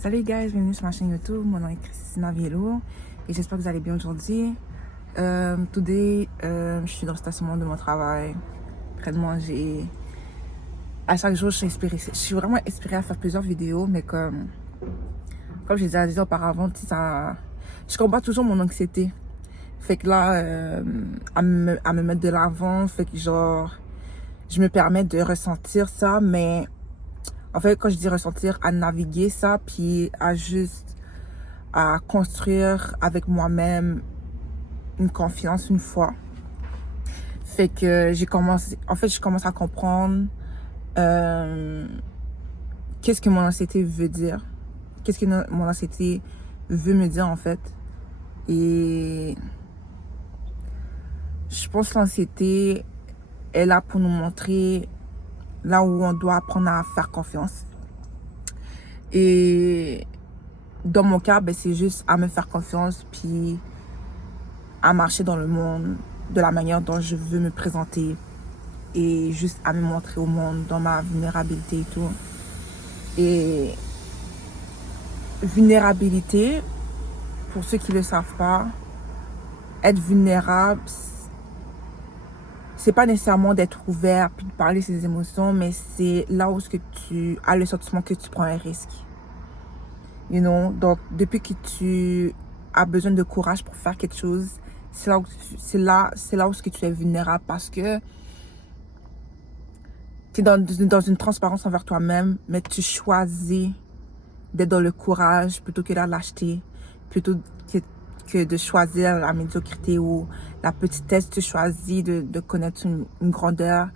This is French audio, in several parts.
Salut les guys, bienvenue sur ma chaîne YouTube. Mon nom est Christina Viello et j'espère que vous allez bien aujourd'hui. Today, je suis dans le stationnement de mon travail, près de manger. À chaque jour, je suis vraiment inspirée à faire plusieurs vidéos, mais comme j'ai déjà dit auparavant, je combats toujours mon anxiété. Fait que là, à me mettre de l'avant, fait que genre, je me permets de ressentir ça, mais en fait, quand je dis ressentir, à naviguer ça, puis à construire avec moi-même une confiance, une foi. Fait que je commence à comprendre qu'est-ce que mon anxiété veut dire. Qu'est-ce que mon anxiété veut me dire, en fait. Et je pense que l'anxiété est là pour nous montrer là où on doit apprendre à faire confiance. Et dans mon cas, c'est juste à me faire confiance, puis à marcher dans le monde de la manière dont je veux me présenter et juste à me montrer au monde dans ma vulnérabilité et tout. Et vulnérabilité, pour ceux qui ne le savent pas, être vulnérable, c'est pas nécessairement d'être ouvert puis de parler ses émotions, mais c'est là où tu as le sentiment que tu prends un risque. You know? Donc, depuis que tu as besoin de courage pour faire quelque chose, c'est là où tu es vulnérable, parce que tu es dans une transparence envers toi-même, mais tu choisis d'être dans le courage plutôt que dans la lâcheté, plutôt que de choisir la médiocrité ou la petitesse. Tu choisis de connaître une grandeur,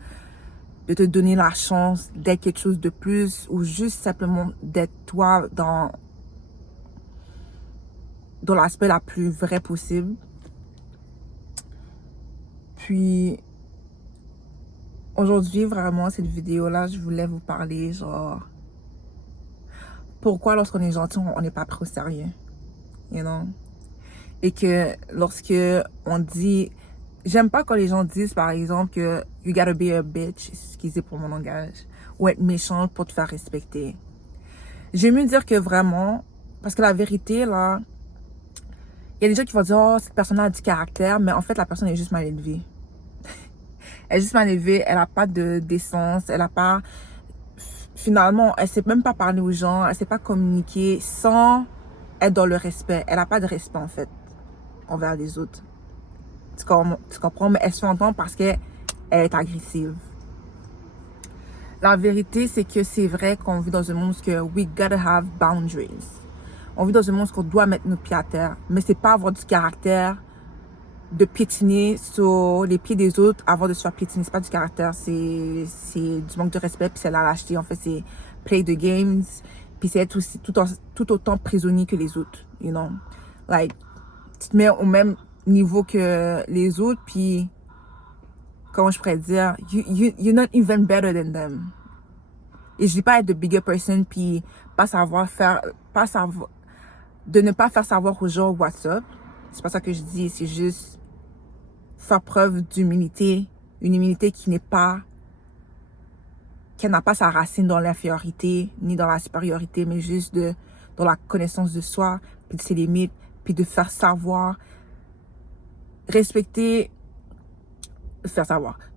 de te donner la chance d'être quelque chose de plus, ou juste simplement d'être toi dans l'aspect la plus vrai possible. Puis aujourd'hui, vraiment, cette vidéo-là, je voulais vous parler, genre, pourquoi lorsqu'on est gentil, on n'est pas pris au sérieux, you know? Et que lorsque on dit, j'aime pas quand les gens disent, par exemple, que you gotta be a bitch, excusez pour mon langage, ou être méchant pour te faire respecter. J'aime mieux dire que vraiment, parce que la vérité, là, il y a des gens qui vont dire, oh, cette personne a du caractère, mais en fait, la personne est juste mal élevée. Elle est juste mal élevée, elle a pas de décence, elle a pas, finalement, elle sait même pas parler aux gens, elle sait pas communiquer sans être dans le respect. Elle a pas de respect, en fait, envers les autres. Tu comprends? Mais elle se fait entendre parce qu'elle est agressive. La vérité, c'est que c'est vrai qu'on vit dans un monde où we gotta have boundaries. On vit dans un monde où on doit mettre nos pieds à terre. Mais c'est pas avoir du caractère de piétiner sur les pieds des autres avant de se faire piétiner. C'est pas du caractère, c'est du manque de respect, puis c'est la lâcheté. En fait, c'est play the games, puis c'est être aussi tout autant prisonnier que les autres, you know. Like, tu te mets au même niveau que les autres, puis comment je pourrais dire, you're not even better than them. Et je dis pas être the bigger person, puis de ne pas faire savoir aux gens what's up. C'est pas ça que je dis, c'est juste faire preuve d'humilité, une humilité qui n'a pas sa racine dans l'infériorité ni dans la supériorité, mais juste dans la connaissance de soi, puis de ses limites, puis de faire savoir, de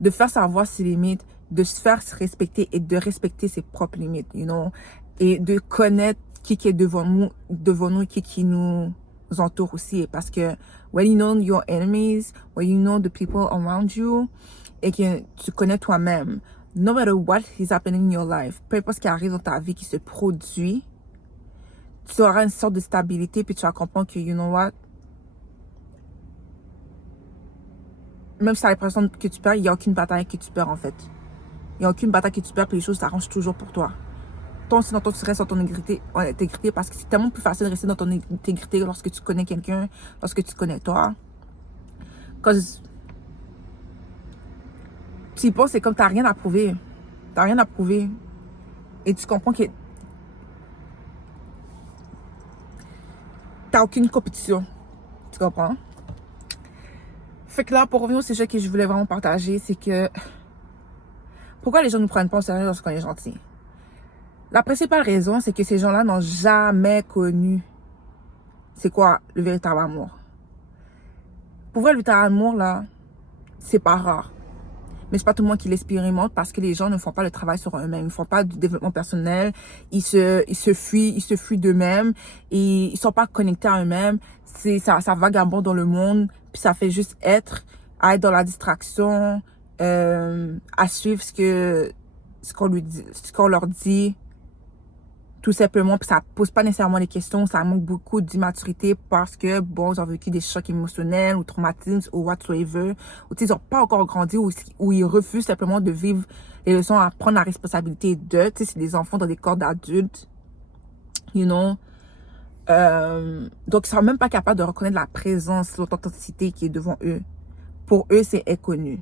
faire savoir ses limites, de se faire respecter et de respecter ses propres limites, you know, et de connaître qui est devant nous, qui nous entoure aussi, parce que when you know your enemies, when you know the people around you, et que tu connais toi-même, no matter what is happening in your life, peu importe ce qui arrive dans ta vie, qui se produit, tu auras une sorte de stabilité, puis tu vas comprendre que, you know what, même si tu as l'impression que tu perds, il n'y a aucune bataille que tu perds, en fait. Il n'y a aucune bataille que tu perds, puis les choses s'arrangent toujours pour toi. Tu restes dans ton intégrité, parce que c'est tellement plus facile de rester dans ton intégrité lorsque tu connais quelqu'un, lorsque tu connais toi. Parce que tu y penses, c'est comme tu n'as rien à prouver. Tu n'as rien à prouver. Et tu comprends que tu n'as aucune compétition. Tu comprends? Fait que là, pour revenir au sujet que je voulais vraiment partager, c'est que pourquoi les gens ne nous prennent pas au sérieux lorsqu'on est gentil? La principale raison, c'est que ces gens-là n'ont jamais connu c'est quoi le véritable amour. Pour vrai, le véritable amour, là, c'est pas rare. Mais c'est pas tout le monde qui l'expérimente parce que les gens ne font pas le travail sur eux-mêmes. Ils ne font pas du développement personnel. Ils se fuient d'eux-mêmes. Et ils sont pas connectés à eux-mêmes. Ça vagabonde dans le monde. Puis ça fait juste à être dans la distraction, à suivre ce qu'on leur dit. Tout simplement, puis ça pose pas nécessairement des questions, ça manque beaucoup d'immaturité parce que, bon, ils ont vécu des chocs émotionnels ou traumatismes ou whatsoever, ou ils ont pas encore grandi ou ils refusent simplement de vivre les leçons, à prendre la responsabilité d'eux. Tu sais, c'est des enfants dans des corps d'adultes, you know. Donc, ils sont même pas capables de reconnaître la présence, l'authenticité qui est devant eux. Pour eux, c'est inconnu.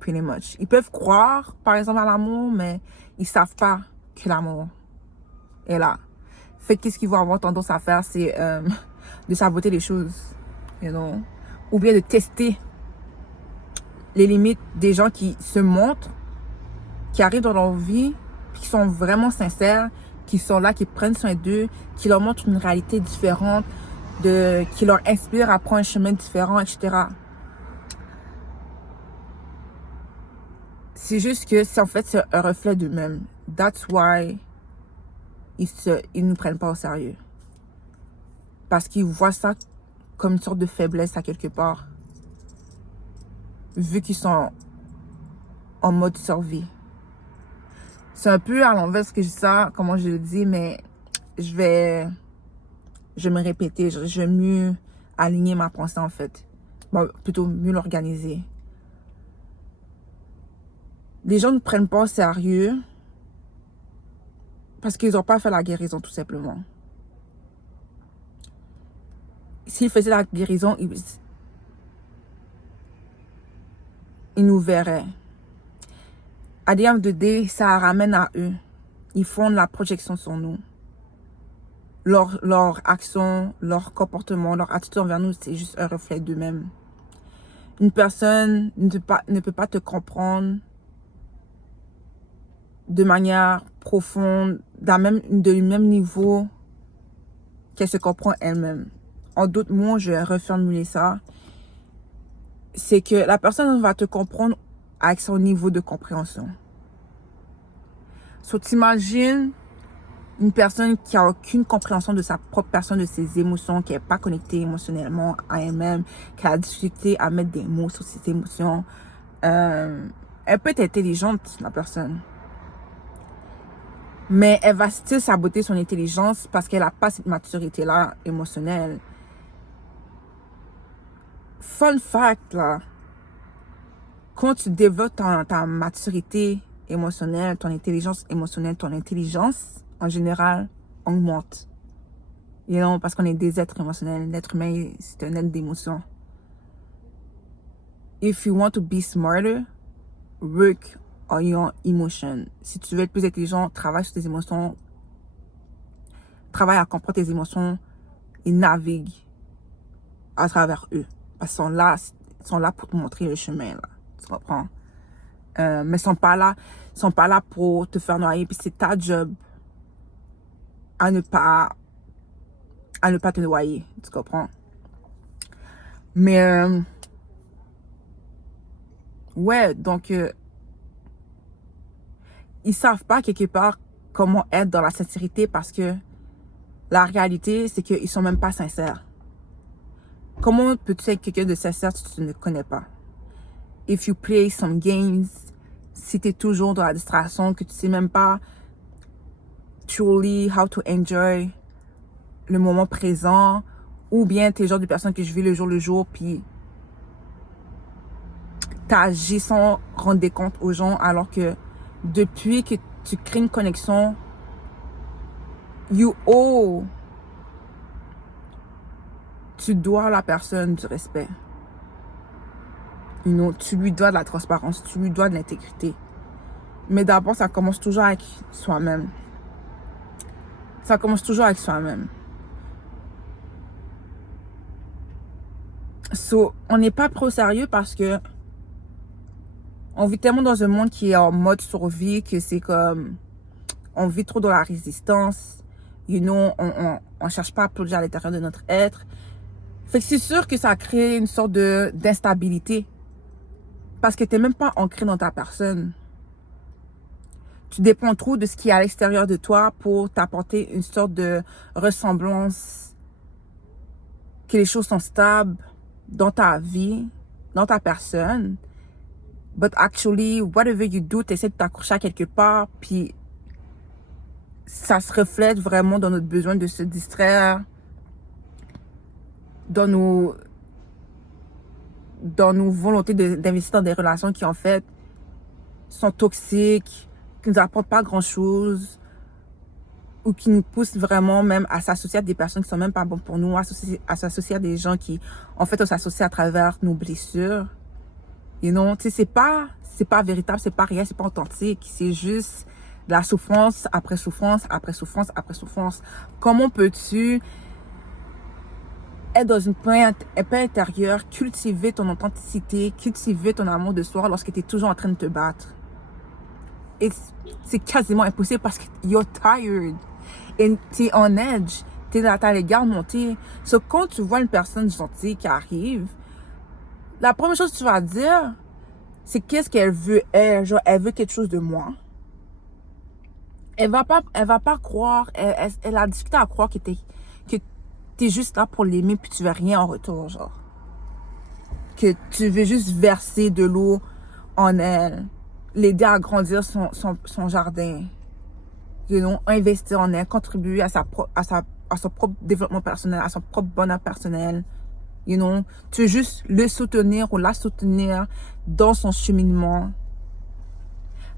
Pretty much. Ils peuvent croire, par exemple, à l'amour, mais ils savent pas que l'amour est là. Fait qu'est-ce qu'ils vont avoir tendance à faire, c'est de saboter les choses, you know? Ou bien de tester les limites des gens qui se montrent, qui arrivent dans leur vie, puis qui sont vraiment sincères, qui sont là, qui prennent soin d'eux, qui leur montrent une réalité différente, qui leur inspire à prendre un chemin différent, etc. C'est juste que c'est en fait c'est un reflet d'eux-mêmes. That's why ils nous prennent pas au sérieux. Parce qu'ils voient ça comme une sorte de faiblesse à quelque part. Vu qu'ils sont en mode survie. C'est un peu à l'envers ce que je dis ça, comment je le dis, mais je vais me répéter. Je vais mieux aligner ma pensée en fait. Bon, plutôt mieux l'organiser. Les gens ne prennent pas au sérieux parce qu'ils n'ont pas fait la guérison tout simplement. S'ils faisaient la guérison, ils nous verraient. À the end of the day, ça ramène à eux. Ils font de la projection sur nous. Leur action, leur comportement, leur attitude envers nous, c'est juste un reflet d'eux-mêmes. Une personne ne peut pas te comprendre de manière profonde, du même niveau qu'elle se comprend elle-même. En d'autres mots, je vais reformuler ça. C'est que la personne va te comprendre avec son niveau de compréhension. So, t'imagines une personne qui a aucune compréhension de sa propre personne, de ses émotions, qui n'est pas connectée émotionnellement à elle-même, qui a la difficulté à mettre des mots sur ses émotions. Elle peut être intelligente, la personne. Mais elle va still saboter son intelligence parce qu'elle n'a pas cette maturité-là émotionnelle. Fun fact, là. Quand tu développes ta maturité émotionnelle, ton intelligence émotionnelle, ton intelligence, en général, augmente. You know, parce qu'on est des êtres émotionnels. L'être humain, c'est un être d'émotion. If you want to be smarter, work on your emotion. Si tu veux être plus intelligent, travaille sur tes émotions. Travaille à comprendre tes émotions et navigue à travers eux. Parce qu'ils sont là pour te montrer le chemin, là. Tu comprends? Mais ils sont pas là pour te faire noyer. Puis c'est ta job à ne pas te noyer. Tu comprends? Mais, ouais, donc, ils savent pas quelque part comment être dans la sincérité parce que la réalité, c'est qu'ils sont même pas sincères. Comment peux-tu être quelqu'un de sincère si tu ne connais pas? If you play some games, si tu es toujours dans la distraction, que tu sais même pas truly how to enjoy le moment présent, ou bien tu es le genre de personne que je vis le jour, puis t'agis sans rendre des comptes aux gens, alors que depuis que tu crées une connexion, tu dois à la personne du respect. You know, tu lui dois de la transparence, tu lui dois de l'intégrité. Mais d'abord, ça commence toujours avec soi-même. Ça commence toujours avec soi-même. So, on n'est pas trop sérieux parce que On vit tellement dans un monde qui est en mode survie que c'est comme, on vit trop dans la résistance. On cherche pas à plonger à l'intérieur de notre être. Fait que c'est sûr que ça crée une sorte d'instabilité. Parce que t'es même pas ancré dans ta personne. Tu dépends trop de ce qui est à l'extérieur de toi pour t'apporter une sorte de ressemblance, que les choses sont stables dans ta vie, dans ta personne. But actually, whatever you do, tu essaies de t'accrocher à quelque part, puis ça se reflète vraiment dans notre besoin de se distraire, dans nos volontés d'investir dans des relations qui, en fait, sont toxiques, qui nous apportent pas grand-chose, ou qui nous poussent vraiment même à s'associer à des personnes qui sont même pas bonnes pour nous, à s'associer à des gens qui, en fait, on s'associe à travers nos blessures. Tu sais, c'est pas véritable, c'est pas réel, c'est pas authentique. C'est juste de la souffrance après souffrance, après souffrance, après souffrance. Comment peux-tu être dans une paix intérieure, cultiver ton authenticité, cultiver ton amour de soi lorsque tu es toujours en train de te battre? Et c'est quasiment impossible parce que you're tired. Et t'es on edge. T'as les gardes montés. So, quand tu vois une personne gentille qui arrive, la première chose que tu vas dire, c'est qu'est-ce qu'elle veut, elle. Genre, elle veut quelque chose de moi. Elle va pas croire, elle a discuté à croire que t'es juste là pour l'aimer puis tu veux rien en retour, genre. Que tu veux juste verser de l'eau en elle. L'aider à grandir son jardin. Investir en elle, contribuer à son propre développement personnel, à son propre bonheur personnel. Tu veux juste le soutenir ou la soutenir dans son cheminement.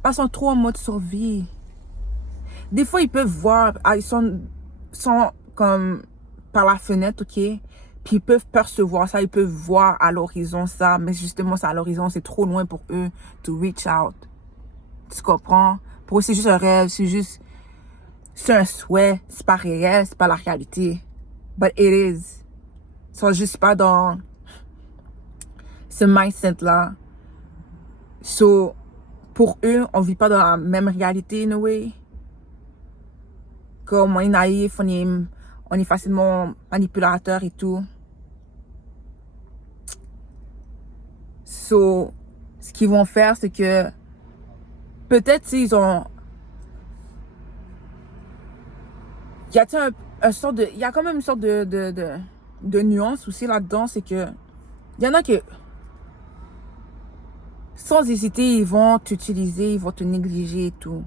Pas sont trop en mode survie. Des fois, ils peuvent voir, ils sont comme par la fenêtre, ok? Puis ils peuvent percevoir ça, ils peuvent voir à l'horizon ça, mais justement, ça à l'horizon, c'est trop loin pour eux to reach out. Tu comprends? Pour eux, c'est juste un rêve, c'est un souhait, c'est pas réel, c'est pas la réalité. But it is. Ils sont juste pas dans ce mindset-là. So, pour eux, on vit pas dans la même réalité, in a way. Comme on est naïf, on est facilement manipulateur et tout. So, ce qu'ils vont faire, c'est que peut-être s'ils ont... Il y a quand même une sorte de nuance aussi là-dedans, c'est que il y en a que sans hésiter, ils vont t'utiliser, ils vont te négliger et tout.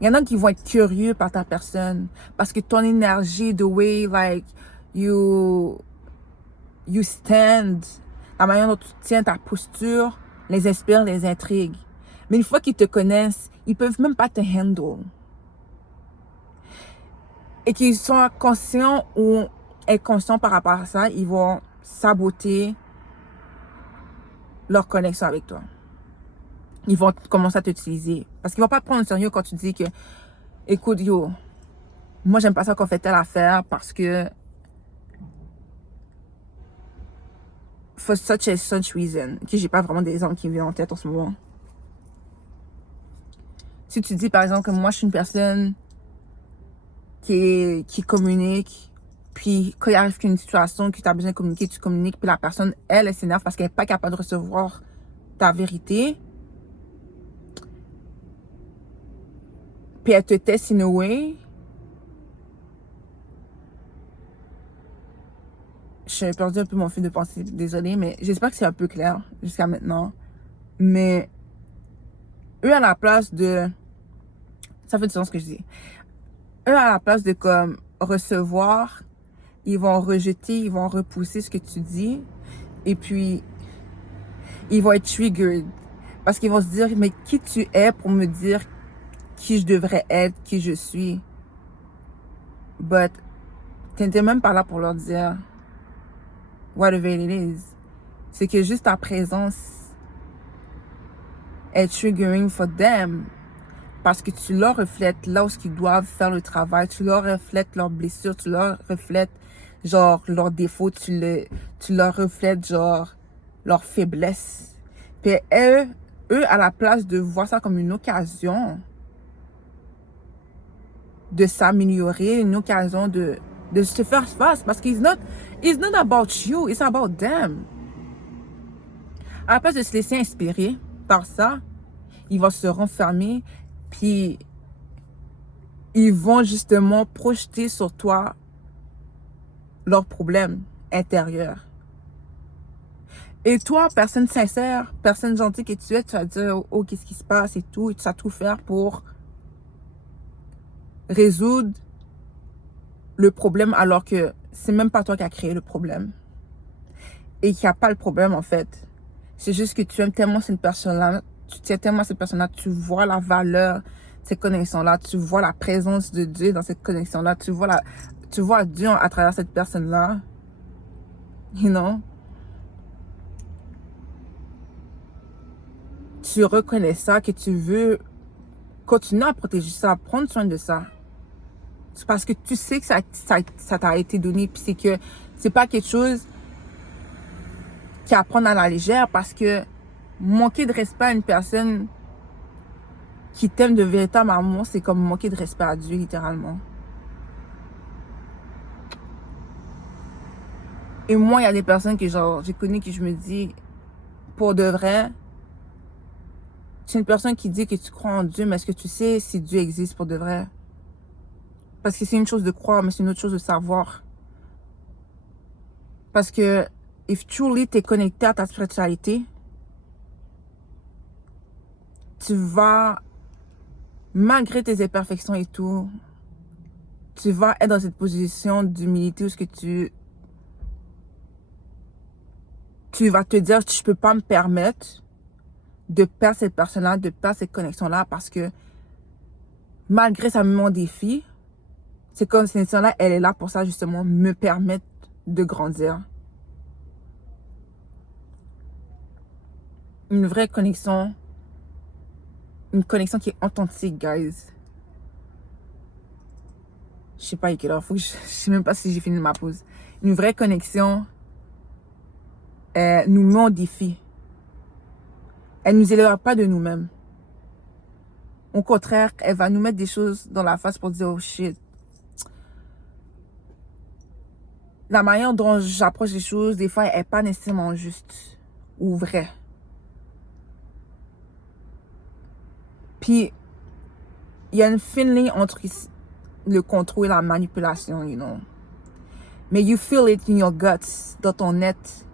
Il y en a qui vont être curieux par ta personne parce que ton énergie, the way like you stand, la manière dont tu tiens ta posture, les inspire, les intrigue. Mais une fois qu'ils te connaissent, ils peuvent même pas te handle. Et qu'ils sont conscients ou inconscients par rapport à ça, ils vont saboter leur connexion avec toi. Ils vont commencer à t'utiliser. Parce qu'ils vont pas te prendre au sérieux quand tu dis que, écoute, yo, moi, j'aime pas ça qu'on fait telle affaire parce que for such and such reason. Que j'ai pas vraiment d'exemple qui me viennent en tête en ce moment. Si tu dis, par exemple, que moi, je suis une personne qui communique, puis quand il arrive qu'une situation que tu as besoin de communiquer, tu communiques, puis la personne, elle s'énerve parce qu'elle n'est pas capable de recevoir ta vérité. Puis elle te teste in a way. J'ai perdu un peu mon fil de pensée, désolée, mais j'espère que c'est un peu clair jusqu'à maintenant. Mais eux à la place de... Ça fait du sens ce que je dis. Eux à la place de comme recevoir, ils vont rejeter, ils vont repousser ce que tu dis. Et puis, ils vont être triggered. Parce qu'ils vont se dire, mais qui tu es pour me dire qui je devrais être, qui je suis? But, t'étais même pas là pour leur dire whatever it is. C'est que juste ta présence est triggering for them. Parce que tu leur reflètes là où ils doivent faire le travail, tu leur reflètes leurs blessures, tu leur reflètes genre leurs défauts, tu leur reflètes genre leurs faiblesses. Puis eux eux, à la place de voir ça comme une occasion de s'améliorer, une occasion de se faire face, parce qu'il it's not about you, it's about them. À la place de se laisser inspirer par ça, ils vont se renfermer, puis ils vont justement projeter sur toi leurs problèmes intérieurs. Et toi, personne sincère, personne gentille que tu es, tu vas dire, oh, qu'est-ce qui se passe et tout, et tu vas tout faire pour résoudre le problème alors que c'est même pas toi qui as créé le problème. Et qu'il n'y a pas le problème en fait. C'est juste que tu aimes tellement cette personne-là, tu tiens tellement à cette personne-là, tu vois la valeur de cette connexion-là, tu vois la présence de Dieu dans cette connexion-là, tu vois Dieu à travers cette personne-là. You know? Tu reconnais ça, que tu veux continuer à protéger ça, prendre soin de ça. C'est parce que tu sais que ça t'a été donné, puis c'est que c'est pas quelque chose qui à prendre à la légère, parce que manquer de respect à une personne qui t'aime de véritable amour, c'est comme manquer de respect à Dieu, littéralement. Et moi, il y a des personnes que genre, j'ai connu que je me dis, pour de vrai, c'est une personne qui dit que tu crois en Dieu, mais est-ce que tu sais si Dieu existe pour de vrai? Parce que c'est une chose de croire, mais c'est une autre chose de savoir. Parce que, if truly t'es connecté à ta spiritualité, tu vas, malgré tes imperfections et tout, tu vas être dans cette position d'humilité où ce que tu vas te dire, je peux pas me permettre de perdre cette personne-là, de perdre cette connexion-là, parce que malgré ça me met en défi, cette connexion-là, elle est là pour ça, justement, me permettre de grandir. Une vraie connexion, une connexion qui est authentique, guys. Je sais pas à quelle heure, je sais même pas si j'ai fini ma pause. Une vraie connexion nous met en défi. Elle nous élèvera pas de nous-mêmes. Au contraire, elle va nous mettre des choses dans la face pour dire, oh shit. La manière dont j'approche les choses, des fois, elle n'est pas nécessairement juste ou vraie. Puis, il y a une fine ligne entre le contrôle et la manipulation, you know. Mais you feel it in your guts, dans ton être.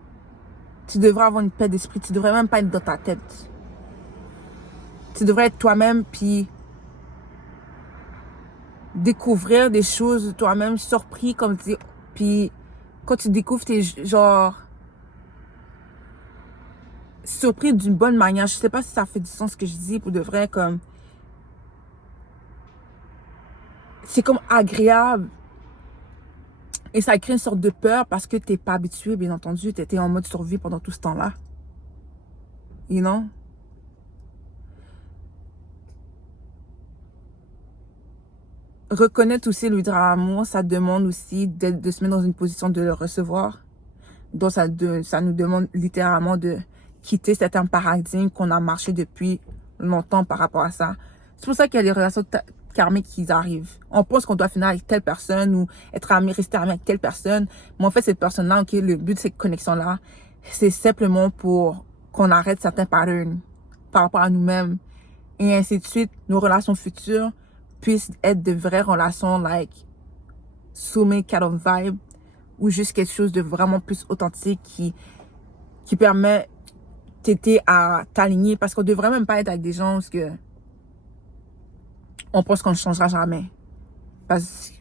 Tu devrais avoir une paix d'esprit. Tu devrais même pas être dans ta tête. Tu devrais être toi-même, puis découvrir des choses toi-même, surpris, comme tu dis. Puis, quand tu découvres, t'es genre surpris d'une bonne manière. Je sais pas si ça fait du sens ce que je dis, pour de vrai, comme c'est comme agréable. Et ça crée une sorte de peur parce que t'es pas habitué, bien entendu. Tu étais en mode survie pendant tout ce temps-là. You know? Reconnaître aussi le amour, ça demande aussi de se mettre dans une position de le recevoir. Donc, ça nous demande littéralement de quitter certains paradigmes qu'on a marché depuis longtemps par rapport à ça. C'est pour ça qu'il y a des relations karmiques qui arrivent. On pense qu'on doit finir avec telle personne ou être ami, rester ami avec telle personne. Mais en fait, cette personne-là, ok, le but de cette connexion-là, c'est simplement pour qu'on arrête certains patterns par rapport à nous-mêmes. Et ainsi de suite, nos relations futures puissent être de vraies relations, like, soulmate kind of vibe, ou juste quelque chose de vraiment plus authentique qui permet t'aider à t'aligner, parce qu'on devrait même pas être avec des gens parce que on pense qu'on ne changera jamais, parce que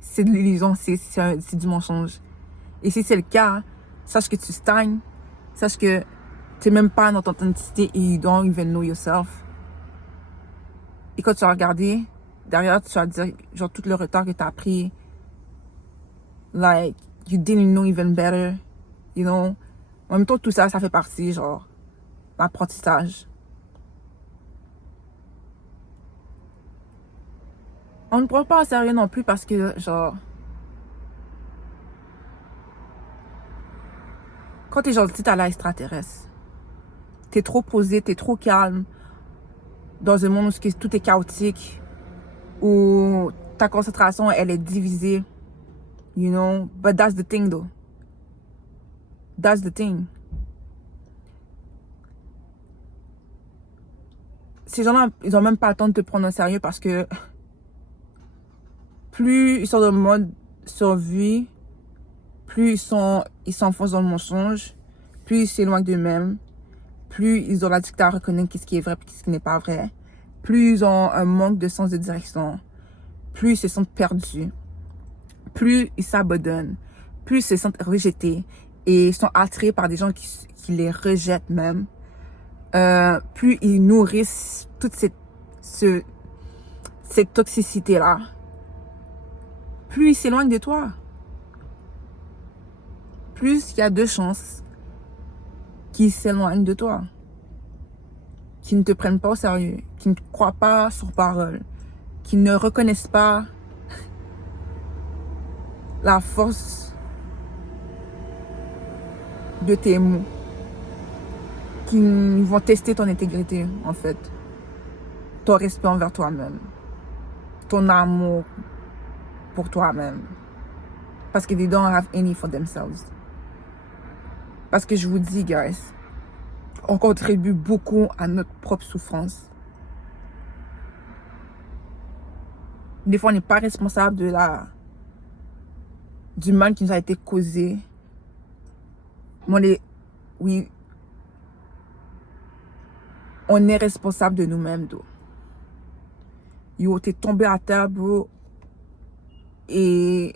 c'est de l'illusion, c'est du mensonge. Et si c'est le cas, sache que tu stagnes, sache que tu n'es même pas dans ton authenticité et you don't even know yourself. Et quand tu vas regarder derrière, tu vas dire genre tout le retard que tu as pris, like you didn't know even better, you know. En même temps, tout ça, ça fait partie, genre, d'apprentissage. On ne prend pas au sérieux non plus parce que, genre, quand t'es gentil, t'as l'air extraterrestre. t'es trop posé, t'es trop calme dans un monde où tout est chaotique, où ta concentration, elle est divisée, you know, but that's the thing though. That's the thing. Ces gens-là, ils ont même pas le temps de te prendre au sérieux parce que plus ils sont dans le mode survie, plus ils s'enfoncent dans le mensonge, plus ils s'éloignent d'eux-mêmes, plus ils ont la difficulté à reconnaître ce qui est vrai et ce qui n'est pas vrai, plus ils ont un manque de sens de direction, plus ils se sentent perdus, plus ils s'abandonnent, plus ils se sentent rejetés et sont attirés par des gens qui les rejettent même, plus ils nourrissent toute cette toxicité-là, plus ils s'éloignent de toi. Plus il y a de chances qu'ils s'éloignent de toi, qu'ils ne te prennent pas au sérieux, qu'ils ne croient pas sur parole, qu'ils ne reconnaissent pas la force de tes mots, qu'ils vont tester ton intégrité, en fait, ton respect envers toi-même, ton amour pour toi-même, parce que they don't have any for themselves. Parce que je vous dis, guys, on contribue beaucoup à notre propre souffrance. Des fois, on n'est pas responsable du mal qui nous a été causé. Oui, on est responsable de nous-mêmes, bro. Yo, t'es tombé à terre, bro, et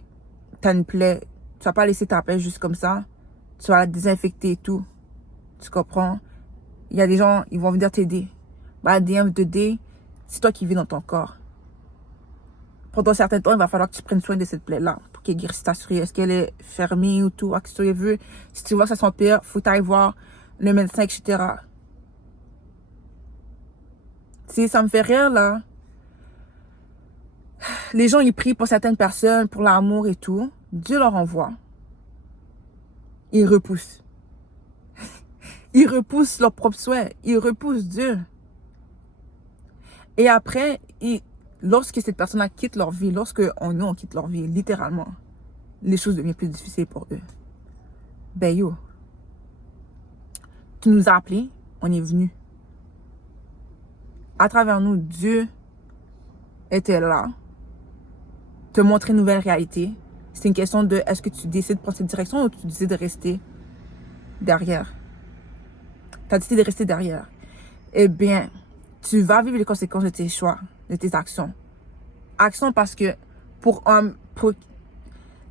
t'as une plaie. Tu vas pas laisser ta plaie juste comme ça. Tu vas la désinfecter et tout. Tu comprends? Il y a des gens, ils vont venir t'aider. Bah, at the end of the day, c'est toi qui vis dans ton corps. Pendant un certain temps, il va falloir que tu prennes soin de cette plaie-là pour qu'elle guérisse, t'assurer. Est-ce qu'elle est fermée ou tout? Est-ce que tu veux? Si tu vois que ça s'empire, faut t'aller voir le médecin, etc. Si ça me fait rire, là. Les gens, ils prient pour certaines personnes, pour l'amour et tout. Dieu leur envoie. Ils repoussent. Ils repoussent leurs propres souhaits. Ils repoussent Dieu. Et après, lorsque cette personne-là quitte leur vie, on quitte leur vie, littéralement, les choses deviennent plus difficiles pour eux. Ben yo, tu nous as appelés, on est venu. À travers nous, Dieu était là, te montrer une nouvelle réalité. C'est une question de, est-ce que tu décides de prendre cette direction ou tu décides de rester derrière? Tu as décidé de rester derrière. Eh bien, tu vas vivre les conséquences de tes choix, de tes actions. Actions parce que pour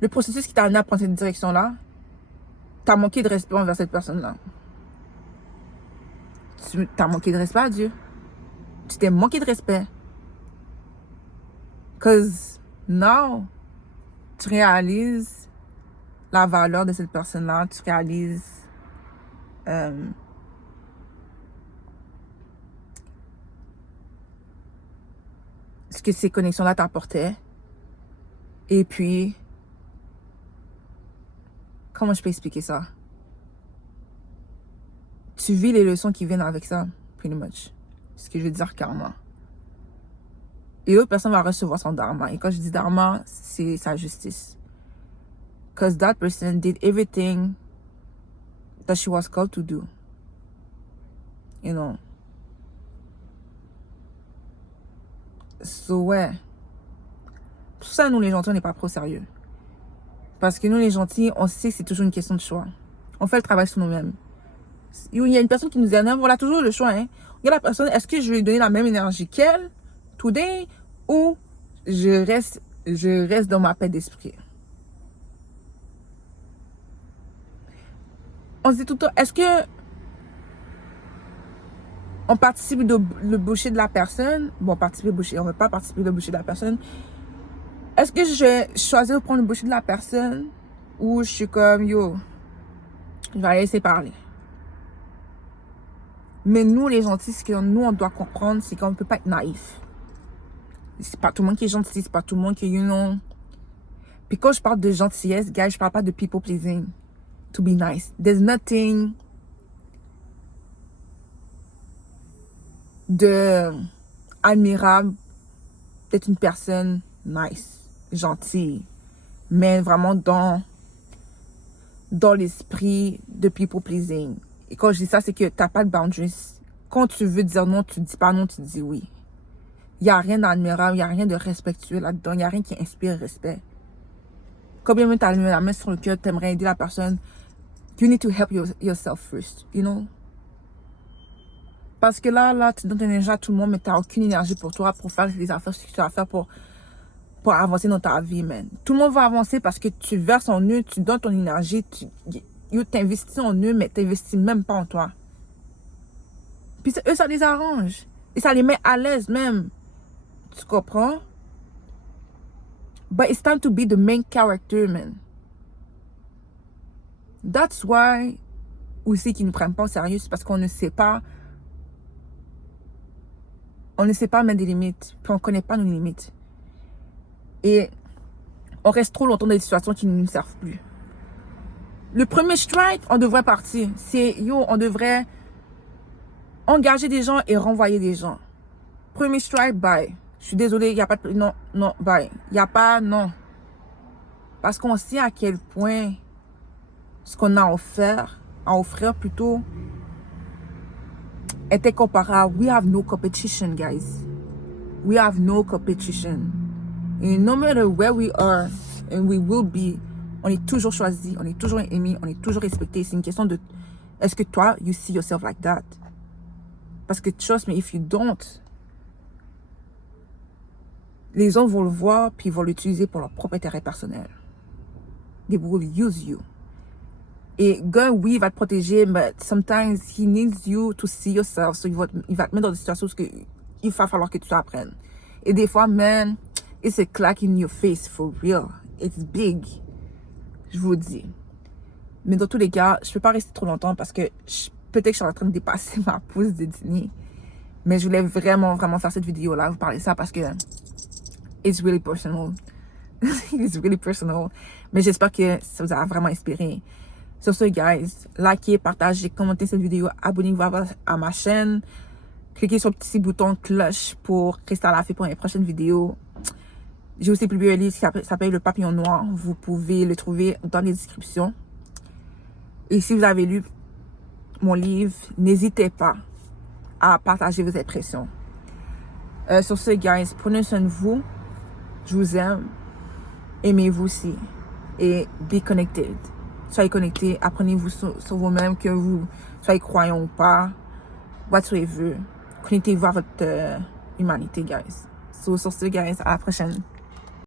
le processus qui t'a amené à prendre cette direction-là, tu as manqué de respect envers cette personne-là. Tu as manqué de respect à Dieu. Tu t'es manqué de respect. Cause now, tu réalises la valeur de cette personne-là. Tu réalises ce que ces connexions-là t'apportaient. Et puis, comment je peux expliquer ça? Tu vis les leçons qui viennent avec ça, pretty much. C'est ce que je veux dire karma. Et l'autre personne va recevoir son dharma. Et quand je dis dharma, c'est sa justice. Because that person did everything that she was called to do. You know. So, ouais. Tout ça, nous les gentils, on n'est pas trop sérieux. Parce que nous les gentils, on sait que c'est toujours une question de choix. On fait le travail sur nous-mêmes. Il y a une personne qui nous dit, on a toujours le choix. Hein. Regarde la personne, est-ce que je vais lui donner la même énergie qu'elle, today, ou je reste dans ma paix d'esprit. On se dit tout le temps, est-ce que on participe le boucher de la personne? Bon, participer au boucher, on ne veut pas participer au boucher de la personne. Est-ce que je vais choisir de prendre le boucher de la personne ou je suis comme, yo, je vais la laisser parler? Mais nous, les gentils, ce que nous, on doit comprendre, c'est qu'on ne peut pas être naïf. C'est pas tout le monde qui est gentil, c'est pas tout le monde qui est, you know. Puis quand je parle de gentillesse, guys, je parle pas de people pleasing. To be nice. There's nothing de admirable d'être une personne nice, gentille, mais vraiment dans l'esprit de people pleasing. Et quand je dis ça, c'est que t'as pas de boundaries. Quand tu veux dire non, tu dis pas non, tu dis oui. Il n'y a rien d'admirable, il n'y a rien de respectueux là-dedans, il n'y a rien qui inspire respect. Combien même t'as la main sur le cœur, t'aimerais aider la personne, you need to help yourself first, you know? Parce que là, tu donnes ton énergie à tout le monde, mais tu n'as aucune énergie pour toi, pour faire les affaires, ce que tu dois faire pour avancer dans ta vie, man. Tout le monde va avancer parce que tu verses en eux, tu donnes ton énergie, tu t'investis en eux, mais tu n'investis même pas en toi. Puis eux, ça les arrange. Et ça les met à l'aise même. Tu comprends? But it's time to be the main character, man. That's why aussi qu'ils ne nous prennent pas au sérieux, c'est parce qu'on ne sait pas. On ne sait pas mettre des limites, puis on ne connaît pas nos limites. Et on reste trop longtemps dans des situations qui ne nous servent plus. Le premier strike, on devrait partir. C'est, on devrait engager des gens et renvoyer des gens. Premier strike, bye. Je suis désolée, il n'y a pas de... Non, bye. Il n'y a pas, non. Parce qu'on sait à quel point ce qu'on a à offrir plutôt, est incomparable. We have no competition, guys. We have no competition. And no matter where we are, and we will be, on est toujours choisi, on est toujours aimé, on est toujours respecté. C'est une question de, est-ce que toi, you see yourself like that? Parce que trust me, if you don't, les gens vont le voir, puis ils vont l'utiliser pour leur propre intérêt personnel. They will use you. Et God, oui, il va te protéger, but sometimes he needs you to see yourself. So il va te mettre dans des situations où il va falloir que tu apprennes. Et des fois, man, it's a clap in your face, for real. It's big. Je vous le dis. Mais dans tous les cas, je peux pas rester trop longtemps parce que peut-être que je suis en train de dépasser ma pause de dîner. Mais je voulais vraiment faire cette vidéo-là, vous parler de ça parce que it's really personal. It's really personal. Mais j'espère que ça vous a vraiment inspiré. Sur ce, guys, likez, partagez, commentez cette vidéo, abonnez-vous à ma chaîne, cliquez sur le petit bouton cloche pour rester à l'affût pour les prochaines vidéos. J'ai aussi publié un livre qui s'appelle Le Papillon Noir. Vous pouvez le trouver dans les descriptions. Et si vous avez lu mon livre, n'hésitez pas à partager vos impressions. Sur ce, guys, prenez soin de vous. Je vous aime. Aimez-vous aussi. Et be connected. Soyez connectés, apprenez-vous sur vous-même, que vous soyez croyants ou pas, whatsoever. Connectez-vous à votre humanité, guys. So, sur ce, guys, à la prochaine.